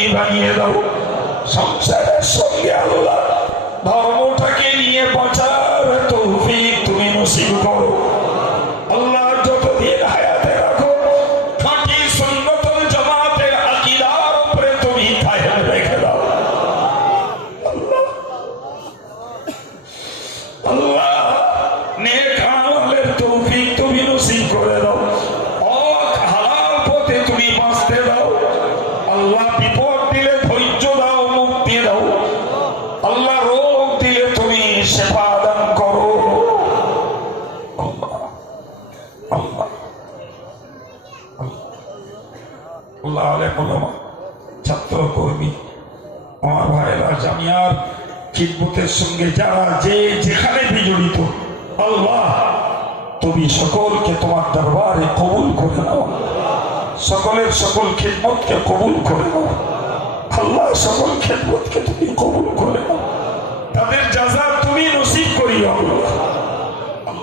তুমি বানিয়ে দাও। সংসারের সঙ্গে আল্লাহ ধর্মটাকে দান করো তুমি সকলকে তোমার দরবারে কবুল করে নাও সকলের সকল খিদমতকে কবুল করে নাও আল্লাহ সকল খিদমতকে তুমি কবুল করে নাও তাদের যাজা তুমি নসিব করিও আল্লাহ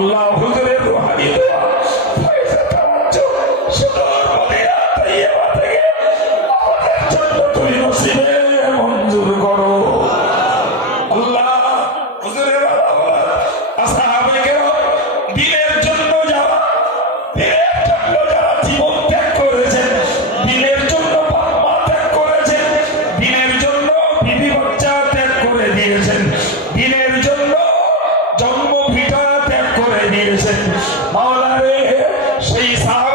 আল্লাহ হুজুরের রুহানি দোয়া। থেকে। দিয়েছেন মাওলা রে সেই সাহাবা